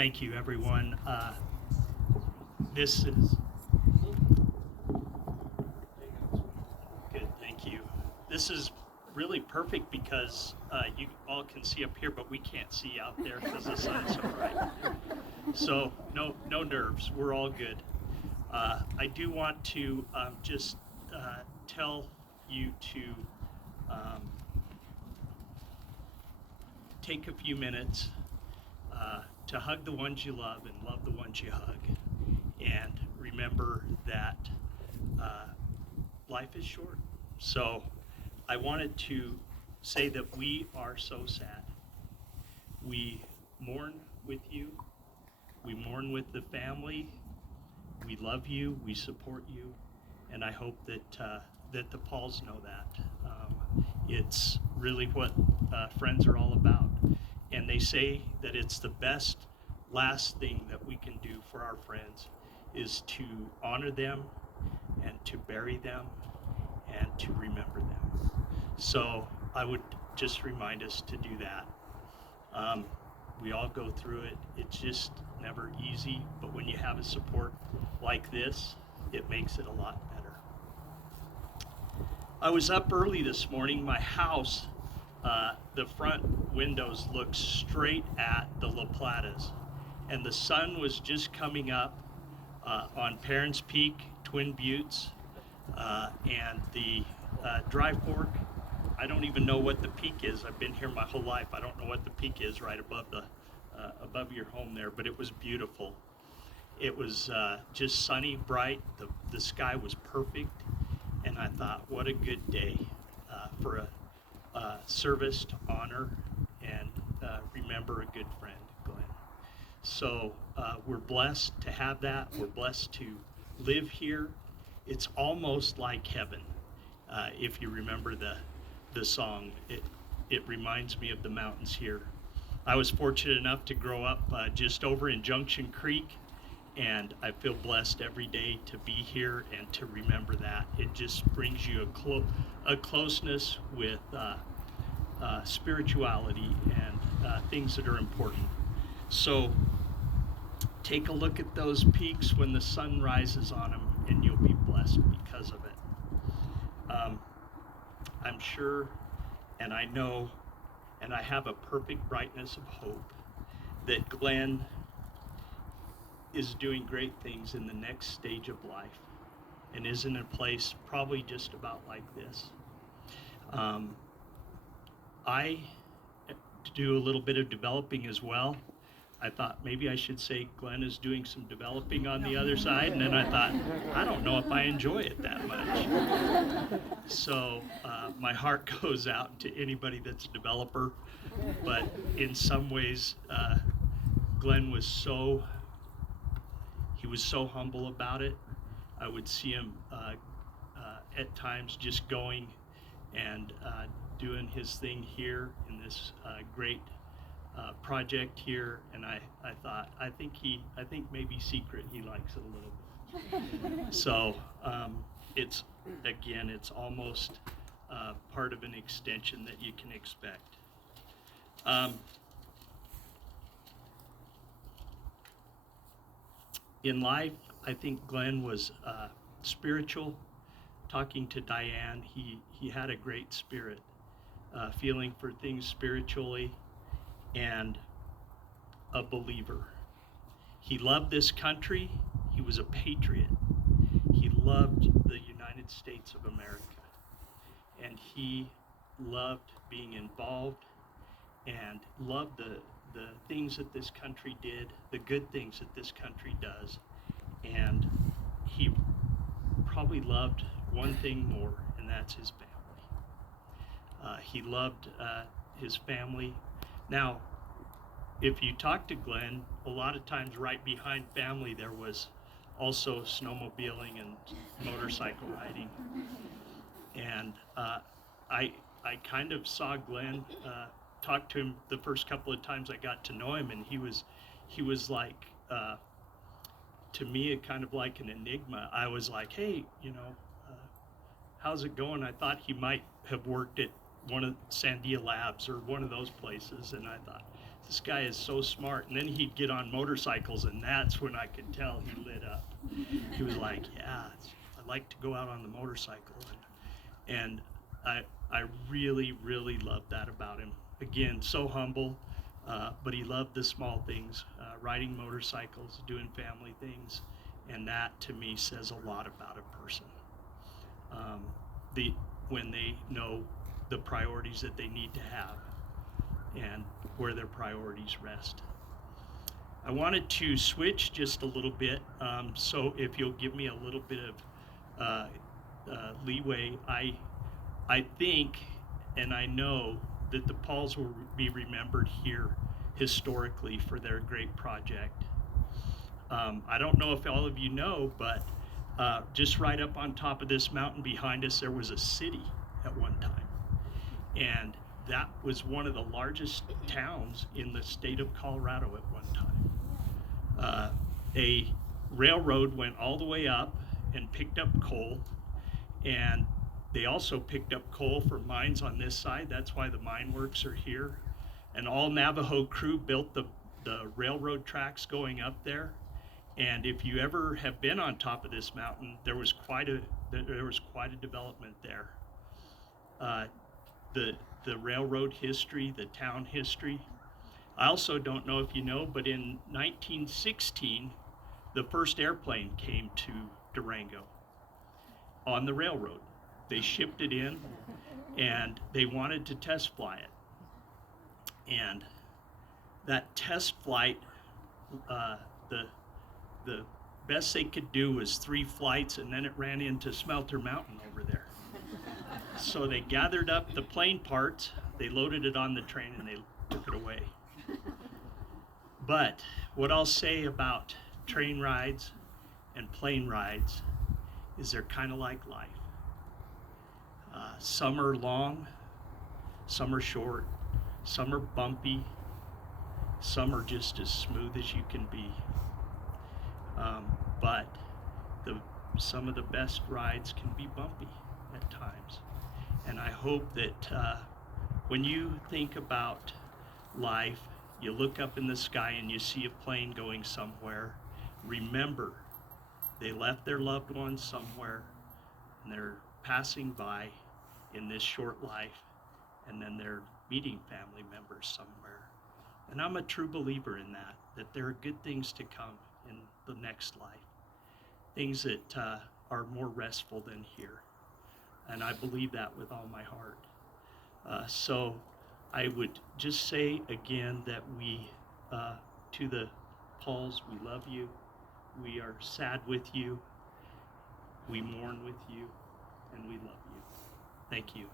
Thank you, everyone. This is good. Thank you. This is really perfect because you all can see up here, but we can't see out there because the sun's so bright. So no nerves. We're all good. I do want to just tell you to take a few minutes to hug the ones you love and love the ones you hug. And remember that life is short. So I wanted to say that we are so sad. We mourn with you. We mourn with the family. We love you. We support you. And I hope that that the Pauls know that. It's really what friends are all about. And they say that it's the best last thing that we can do for our friends is to honor them and to bury them and to remember them. So I would just remind us to do that. We all go through it. It's just never easy, but when you have a support like this, it makes it a lot better. I was up early this morning. My house, the front windows look straight at the La Platas, and the sun was just coming up on Parents Peak, Twin Buttes, and the Dry Fork. I don't even know what the peak is. I've been here my whole life. I don't know what the peak is right above the above your home there, but it was beautiful. It was just sunny, bright. The sky was perfect, and I thought, what a good day for a service to honor and remember a good friend, Glenn. So we're blessed to have that. We're blessed to live here. It's almost like heaven. If you remember the song, it reminds me of the mountains here. I was fortunate enough to grow up just over in Junction Creek, and I feel blessed every day to be here and to remember that. It just brings you a closeness with spirituality and things that are important. So take a look at those peaks when the sun rises on them, and you'll be blessed because of it. I'm sure, and I know, and I have a perfect brightness of hope that Glenn is doing great things in the next stage of life and is in a place probably just about like this. I do a little bit of developing as well. I thought maybe I should say Glenn is doing some developing on the other side, and then I thought, I don't know if I enjoy it that much. So my heart goes out to anybody that's a developer, but in some ways, Glenn was so humble about it. I would see him at times just going and doing his thing here in this great project here, and I thought, I think maybe secret he likes it a little bit. So it's almost part of an extension that you can expect. In life, I think Glenn was spiritual. Talking to Diane, he had a great spirit, feeling for things spiritually, and a believer. He loved this country. He was a patriot. He loved the United States of America, and he loved being involved and loved the things that this country did, the good things that this country does. And he probably loved one thing more, and that's his family. He loved his family. Now, if you talk to Glenn, a lot of times right behind family there was also snowmobiling and motorcycle riding. And I kind of saw Glenn, talk to him the first couple of times I got to know him, and he was like, to me, kind of like an enigma. I was like, hey, how's it going? I thought he might have worked at one of Sandia Labs or one of those places. And I thought, this guy is so smart. And then he'd get on motorcycles, and that's when I could tell he lit up. He was like, yeah, I like to go out on the motorcycle. And I really, really loved that about him. Again, so humble, but he loved the small things, riding motorcycles, doing family things. And that, to me, says a lot about a person. When they know the priorities that they need to have and where their priorities rest. I wanted to switch just a little bit, so if you'll give me a little bit of leeway, I think and I know that the Pauls will be remembered here historically for their great project. I don't know if all of you know, but just right up on top of this mountain behind us, there was a city at one time. And that was one of the largest towns in the state of Colorado at one time. A railroad went all the way up and picked up coal, and they also picked up coal for mines on this side. That's why the mine works are here. An all Navajo crew built the railroad tracks going up there. And if you ever have been on top of this mountain, there was quite a development there. The railroad history, the town history. I also don't know if you know, but in 1916, the first airplane came to Durango on the railroad. They shipped it in, and they wanted to test fly it. And that test flight, the best they could do was 3 flights, and then it ran into Smelter Mountain over there. So they gathered up the plane parts, they loaded it on the train, and they took it away. But what I'll say about train rides and plane rides is they're kind of like life. Some are long, some are short, some are bumpy, some are just as smooth as you can be. But some of the best rides can be bumpy at times. And I hope that when you think about life, you look up in the sky and you see a plane going somewhere, remember they left their loved ones somewhere and they're passing by in this short life, and then they're meeting family members somewhere. And I'm a true believer in that there are good things to come in the next life, things that are more restful than here. And I believe that with all my heart. So I would just say again that we, to the Pauls, we love you. We are sad with you. We mourn with you, and we love you. Thank you.